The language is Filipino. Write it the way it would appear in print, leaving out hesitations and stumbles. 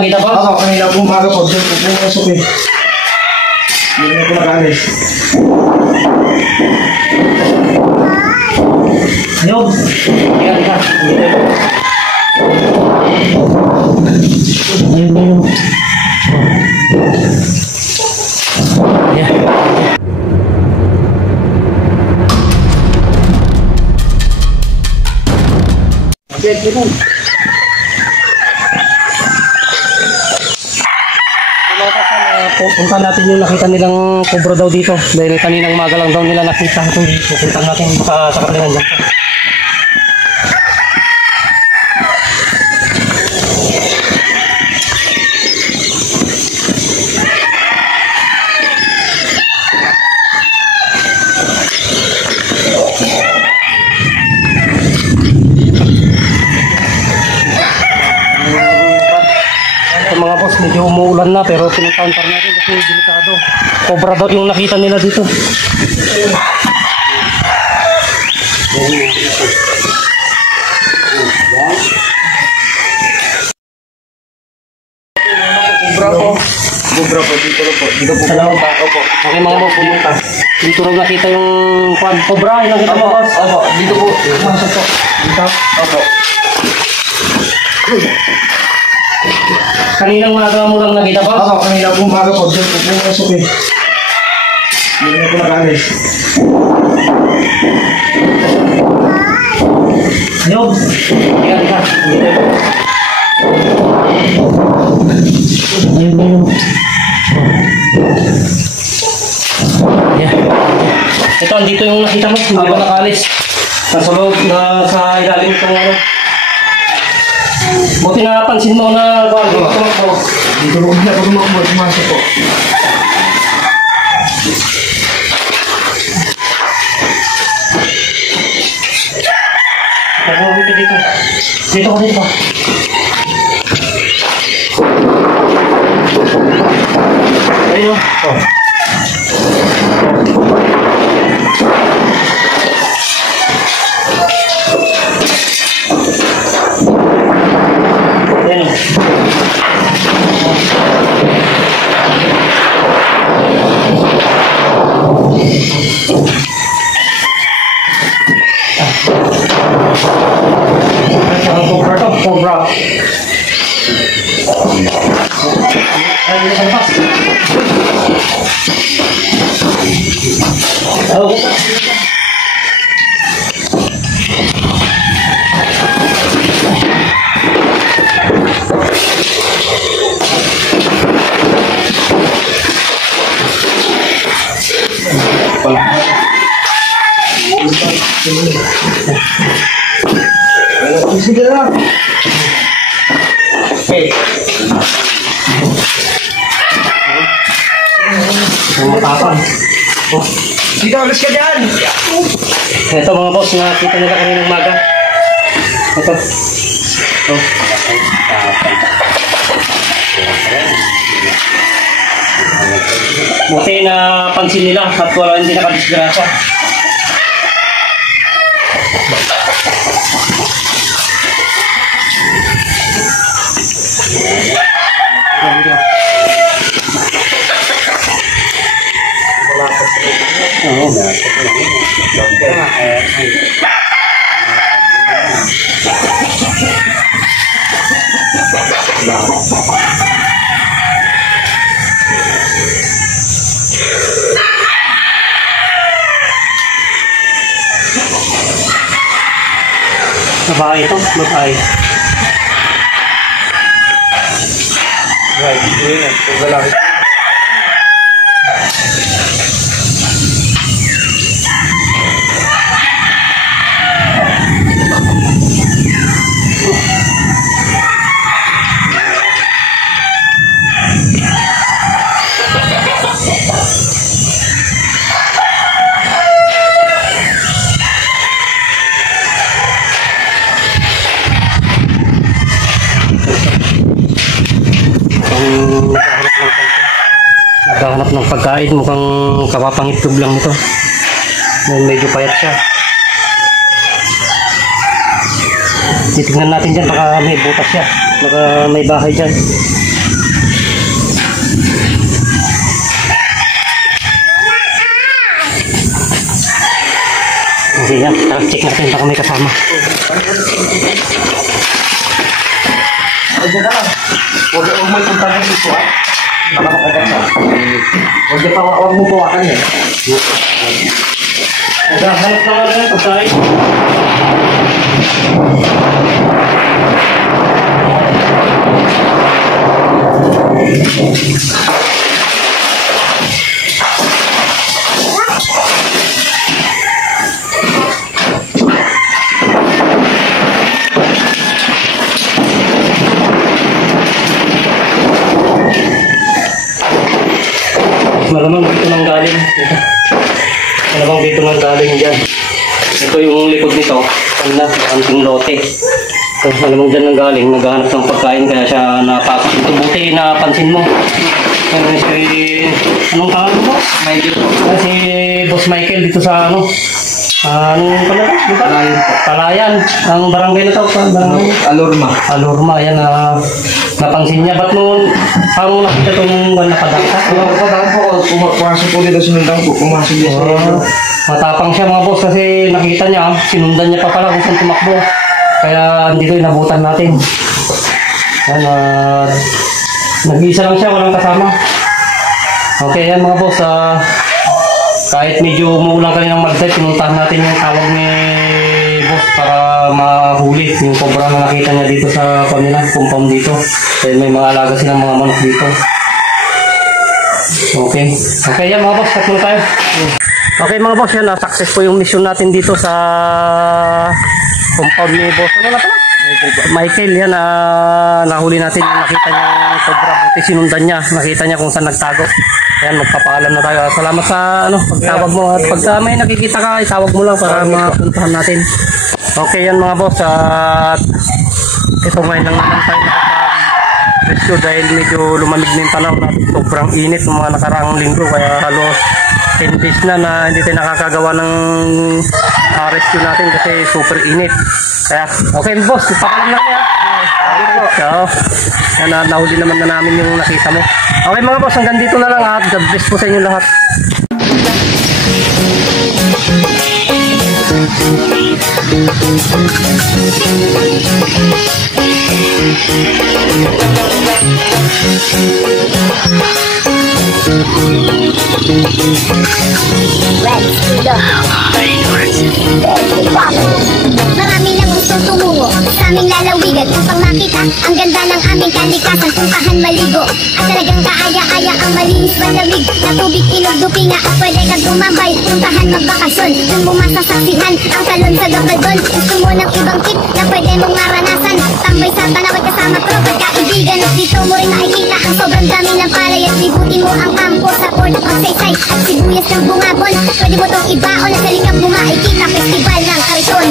Kita ba? Oo, kanina po umaga po. Diyan po pumasok eh. Hindi na po nakalis. Ayun. Ayan ka. Ayun. Ayan. Punta natin yung nakita nilang kubro daw dito dahil kaninang maga lang daw nila nakita ito. Pupunta natin baka sa kapilangan dyan. Mga boss, medyo umuulan na pero pinag-counter natin kasi delikado. Cobra daw yung nakita nila dito. Cobra po. Cobra po, dito po. Dito po. Salamat pa. Opo. Okay mga boss, pumunta. Dito rin nakita yung cobra. Yung nakita mo boss. Opo, dito po. Masok po. Dito. Opo. Kaninang maga mo lang nakita ba? Oo, kanina po umaga po. Diyan po pumasok eh. Hindi na po nakalis. Ayun. Ayan ka. Ayun. Ayan. Ito, andito yung nakita mo. Hindi ba nakalis? Nasa loob na sa ilalim itong ano. Buti napansin mo na dito tumakbo. Dito po na po tumakbo. Pumasok po. Dito. Dito ko dito. Ayun. Oh. Cobra. Sige na. Okay. Matapang. Oh. Dito, alis ka dyan. Ito mga boss, nakita nila kaninang maga. Ito. Oh. Buti na pansin nila at wala hindi nakadisgrasya. Babae ito, babae. Right, yun. Lalaki. Naghahanap ng pagkain, mukhang kapapangitlog lang ito. Medyo payat siya. Titignan natin dyan, baka may butas siya, baka may bahay dyan. Sige yan, tara check natin baka may kasama. Ay, dyan na lang. Huwag mo ipuntahan dito ah. Baka makagat siya. Huwag mo puwakan eh. Naghahanap ka nga rin, pagkain. Malamang dito nang galing. Malamang dito nang galing dyan. Ito yung likod nito. Anting lote. So, malamang dyan nang galing. Naghahanap ng pagkain kaya siya napasok. Ito buti napansin mo. Ano si... Anong pangalan mo? Michael. Si Boss Michael dito sa ano? Anong pala ito? Palayan po. Palayan. Ang barangay na ito. Barangay. Alorma. Alorma. Yan napansin niya. Ba't mo... Saan mo nakita itong napadakta? Pagkakataon po, pumasok po dito sinundang po. Pumasok dito sa inyo. Matapang siya mga boss kasi nakita niya, sinundan niya pa pala kung saan tumakbo. Kaya dito inabutan natin. Yan, nag-iisa lang siya, walang kasama. Okay, yan mga boss. Kahit medyo umuulan kaninang mag-set, pinuntahan natin yung tawag ni boss para mahuli yung cobra na nakita niya dito sa kanila, compound dito. Dahil may mga alaga silang mga manok dito. Okay. Okay yan mga boss, cut muna tayo. Okay mga boss, yan success po yung mission natin dito sa compound ni boss. Ano na pala? Michael, yan nahuli natin yung nakita niya cobra. Buti sinundan niya, nakita niya kung saan nagtago. Yan, magpapaalam na tayo. Salamat sa pagtawag mo. At pagka may nakikita ka, itawag mo lang para mapuntahan natin. Okay yan mga boss. At ito ngayon lang naman tayo rescue dahil medyo lumamig na yung panahon natin. Sobrang init ng mga nakaraang linggo kaya halos 10 days na hindi tayo nakakagawa ng rescue natin kasi super init. Kaya okay boss, pakalam lang yan. So, yan, nahuli naman na namin yung nakita mo. Okay mga boss, hanggang dito na lang at God bless po sa inyo lahat. Marami lang gustong tumungo sa aming lalawigan upang makita ang ganda ng aming kalikasan, puntahan maligo at talagang kaaya-aya ang malinis malamig na tubig, ilog, dupinga at pwede kang tumambay, puntahan magbakasyon kung bumasasaksihan ang talon sa Gabaldon. Gusto mo ng ibang tip na pwede mong maranasan, tambay sa tanawat kasama tropa kaibigan at dito mo rin makikita ang sobrang dami ng palay at libutin mo ang kampo sa Port of Saysay at sibuyas ng bungabon. Pwede mo tong ibaon at sa likang bumaikita festival ng Kariton.